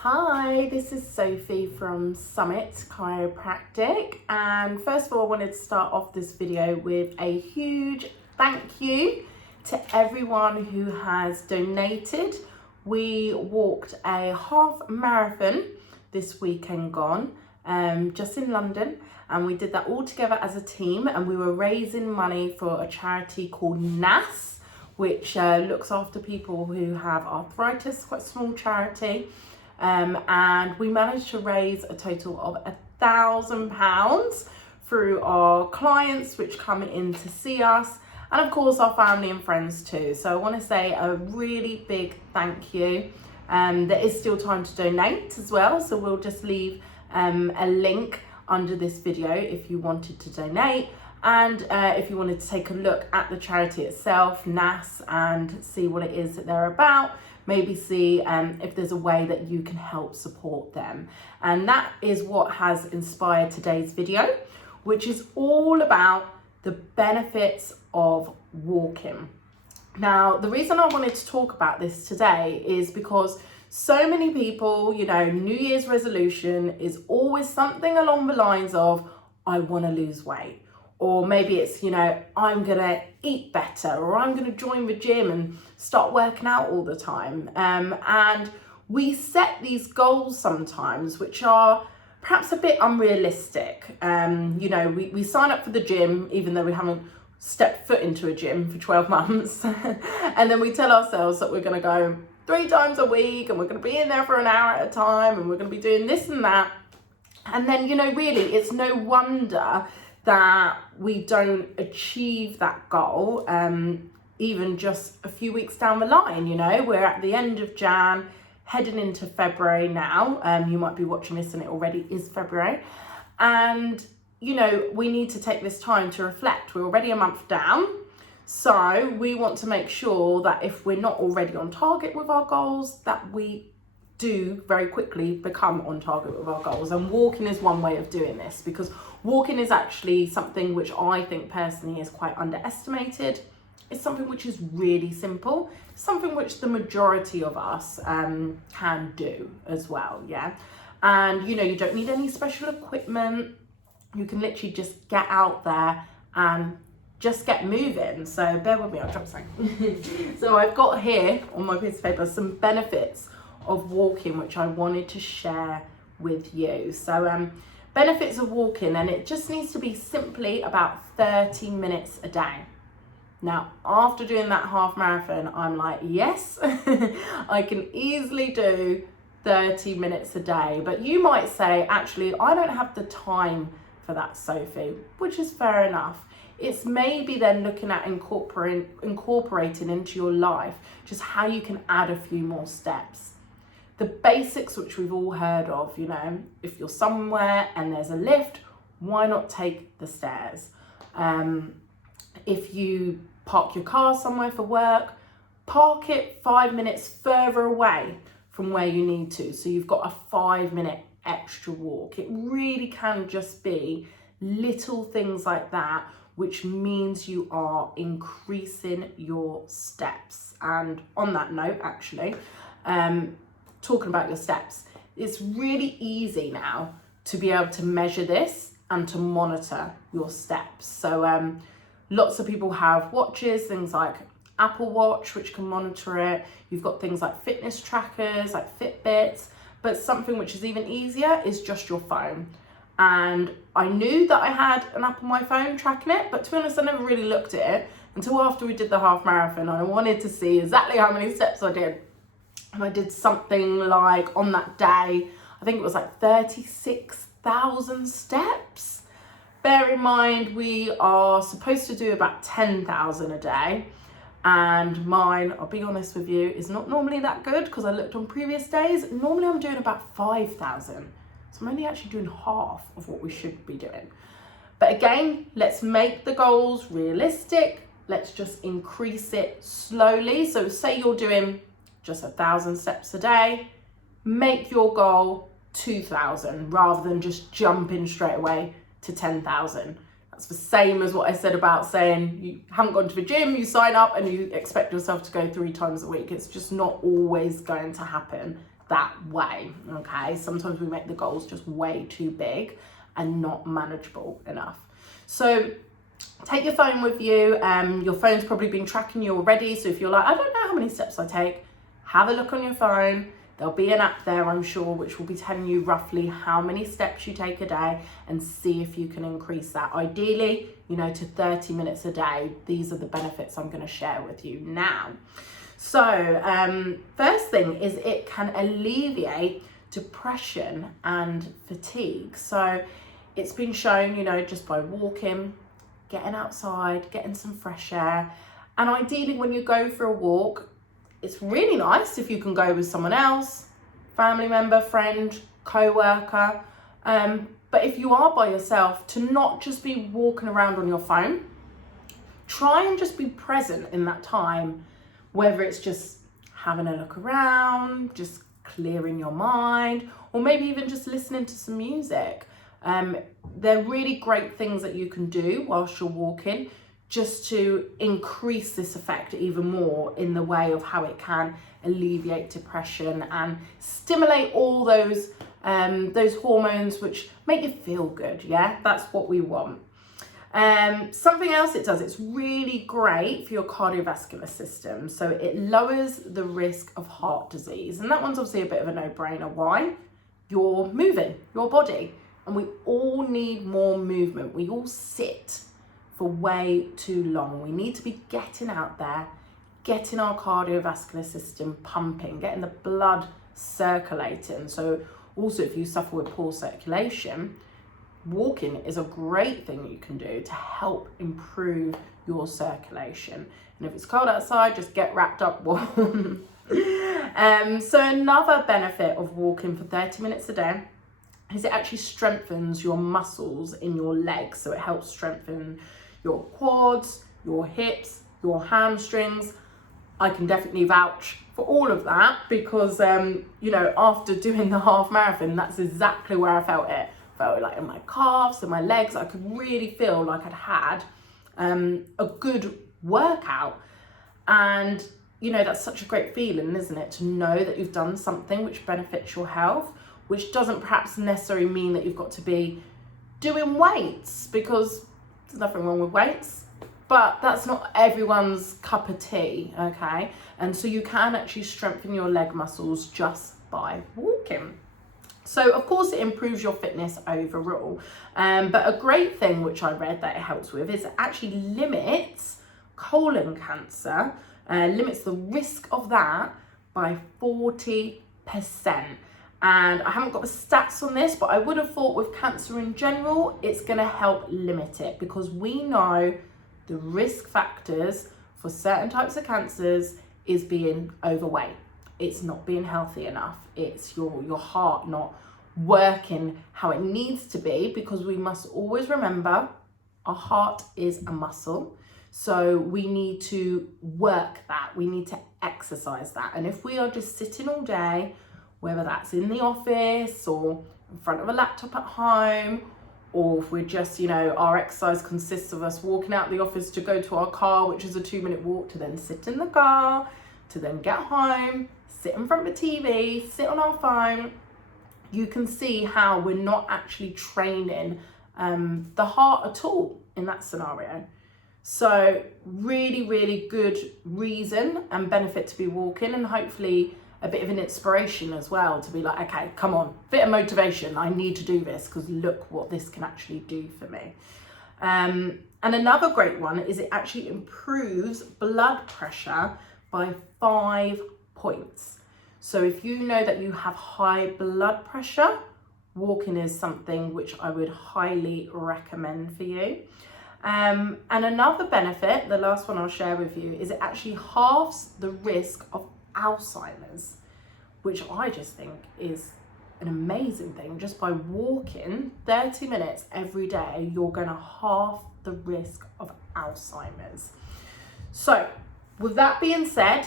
Hi, this is Sophie from Summit Chiropractic, and first of all I wanted to start off this video with a huge thank you to everyone who has donated. We walked a half marathon this weekend gone, just in London, and we did that all together as a team, and we were raising money for a charity called NAS, which looks after people who have arthritis, quite a small charity. And we managed to raise a total of £1,000 through our clients which come in to see us, and of course our family and friends too. So I want to say a really big thank you. There is still time to donate as well, so we'll just leave a link under this video if you wanted to donate, and if you wanted to take a look at the charity itself, NAS, and see what it is that they're about. Maybe see if there's a way that you can help support them. And that is what has inspired today's video, which is all about the benefits of walking. Now, the reason I wanted to talk about this today is because so many people, New Year's resolution is always something along the lines of, I want to lose weight. Or maybe it's, I'm going to eat better, or I'm going to join the gym and start working out all the time. And we set these goals sometimes, which are perhaps a bit unrealistic. We sign up for the gym, even though we haven't stepped foot into a gym for 12 months. And then we tell ourselves that we're going to go 3 times a week, and we're going to be in there for an hour at a time, and we're going to be doing this and that. And then, really, it's no wonder that we don't achieve that goal, even just a few weeks down the line. We're at the end of Jan, heading into February now. You might be watching this and it already is February. And, we need to take this time to reflect. We're already a month down. So we want to make sure that if we're not already on target with our goals, that we do very quickly become on target with our goals. And walking is one way of doing this, because walking is actually something which I think personally is quite underestimated. It's something which is really simple, something which the majority of us can do as well, yeah? And you don't need any special equipment. You can literally just get out there and just get moving. So bear with me, I'll drop something. So I've got here on my piece of paper some benefits of walking, which I wanted to share with you. So benefits of walking, and it just needs to be simply about 30 minutes a day. Now, after doing that half marathon, I'm like, yes, I can easily do 30 minutes a day. But you might say, actually, I don't have the time for that, Sophie, which is fair enough. It's maybe then looking at incorporating into your life just how you can add a few more steps. The basics which we've all heard of, if you're somewhere and there's a lift, why not take the stairs? If you park your car somewhere for work, park it 5 minutes further away from where you need to. So you've got a 5-minute extra walk. It really can just be little things like that, which means you are increasing your steps. And on that note, actually, talking about your steps, it's really easy now to be able to measure this and to monitor your steps. So lots of people have watches, things like Apple Watch, which can monitor it. You've got things like fitness trackers, like Fitbits, but something which is even easier is just your phone. And I knew that I had an app on my phone tracking it, but to be honest, I never really looked at it until after we did the half marathon. I wanted to see exactly how many steps I did. And I did something like, on that day, I think it was like 36,000 steps. Bear in mind, we are supposed to do about 10,000 a day. And mine, I'll be honest with you, is not normally that good, because I looked on previous days. Normally I'm doing about 5,000. So I'm only actually doing half of what we should be doing. But again, let's make the goals realistic. Let's just increase it slowly. So say you're doing just 1,000 steps a day, make your goal 2,000 rather than just jumping straight away to 10,000. That's the same as what I said about saying you haven't gone to the gym, you sign up and you expect yourself to go 3 times a week. It's just not always going to happen that way, okay? Sometimes we make the goals just way too big and not manageable enough. So take your phone with you. Your phone's probably been tracking you already. So if you're like, I don't know how many steps I take, have a look on your phone. There'll be an app there, I'm sure, which will be telling you roughly how many steps you take a day, and see if you can increase that. Ideally, to 30 minutes a day. These are the benefits I'm going to share with you now. So first thing is it can alleviate depression and fatigue. So it's been shown, just by walking, getting outside, getting some fresh air. And ideally when you go for a walk, it's really nice if you can go with someone else, family member, friend, co-worker. But if you are by yourself, to not just be walking around on your phone, try and just be present in that time, whether it's just having a look around, just clearing your mind, or maybe even just listening to some music. They're really great things that you can do whilst you're walking, just to increase this effect even more in the way of how it can alleviate depression and stimulate all those hormones which make you feel good. Yeah, that's what we want. Something else it does, it's really great for your cardiovascular system. So it lowers the risk of heart disease. And that one's obviously a bit of a no-brainer. Why? You're moving your body, and we all need more movement. We all sit for way too long. We need to be getting out there, getting our cardiovascular system pumping, getting the blood circulating. So also if you suffer with poor circulation, walking is a great thing you can do to help improve your circulation. And if it's cold outside, just get wrapped up warm. So another benefit of walking for 30 minutes a day is it actually strengthens your muscles in your legs. So it helps strengthen your quads, your hips, your hamstrings. I can definitely vouch for all of that because, after doing the half marathon, that's exactly where I felt it. Felt like in my calves and my legs. I could really feel like I'd had a good workout. And, that's such a great feeling, isn't it? To know that you've done something which benefits your health, which doesn't perhaps necessarily mean that you've got to be doing weights, because there's nothing wrong with weights, but that's not everyone's cup of tea, okay? And so you can actually strengthen your leg muscles just by walking. So of course it improves your fitness overall, but a great thing which I read that it helps with is it actually limits colon cancer, limits the risk of that by 40%. And I haven't got the stats on this, but I would have thought with cancer in general, it's going to help limit it, because we know the risk factors for certain types of cancers is being overweight. It's not being healthy enough. It's your heart not working how it needs to be, because we must always remember our heart is a muscle. So we need to work that. We need to exercise that. And if we are just sitting all day, whether that's in the office or in front of a laptop at home, or if we're just, our exercise consists of us walking out the office to go to our car, which is a 2-minute walk, to then sit in the car, to then get home, sit in front of the TV, sit on our phone, you can see how we're not actually training the heart at all in that scenario. So really, really good reason and benefit to be walking, and hopefully a bit of an inspiration as well to be like, okay, come on, bit of motivation. I need to do this because look what this can actually do for me. And another great one is it actually improves blood pressure by 5 points. So if you know that you have high blood pressure, walking is something which I would highly recommend for you. And another benefit, the last one I'll share with you, is it actually halves the risk of Alzheimer's, which I just think is an amazing thing. Just by walking 30 minutes every day, you're going to halve the risk of Alzheimer's. So with that being said,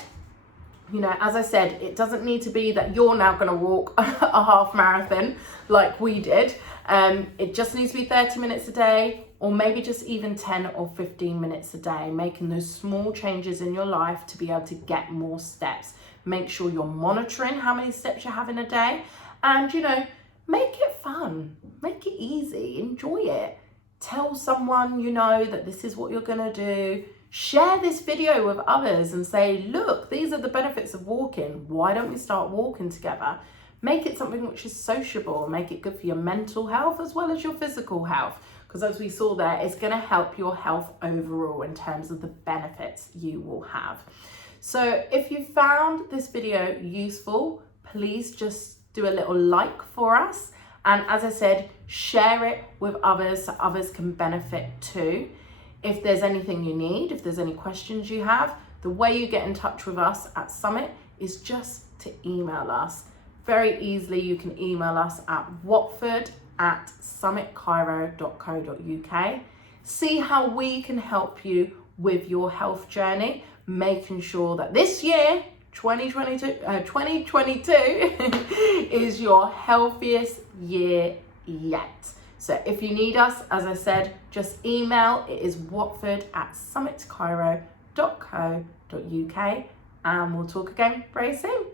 as I said, it doesn't need to be that you're now going to walk a half marathon like we did. It just needs to be 30 minutes a day, or maybe just even 10 or 15 minutes a day, making those small changes in your life to be able to get more steps, Make sure you're monitoring how many steps you have in a day, and make it fun, make it easy, enjoy it. Tell someone that this is what you're gonna do. Share this video with others and say, look, these are the benefits of walking. Why don't we start walking together? Make it something which is sociable. Make it good for your mental health as well as your physical health. Because as we saw there, it's gonna help your health overall in terms of the benefits you will have. So if you found this video useful, please just do a little like for us. And as I said, share it with others so others can benefit too. If there's anything you need, if there's any questions you have, the way you get in touch with us at Summit is just to email us. Very easily, you can email us at watford@summitchiro.co.uk. See how we can help you with your health journey, making sure that this year, 2022 is your healthiest year yet. So if you need us, as I said, just email. It is watford@summitchiro.co.uk, and we'll talk again very soon.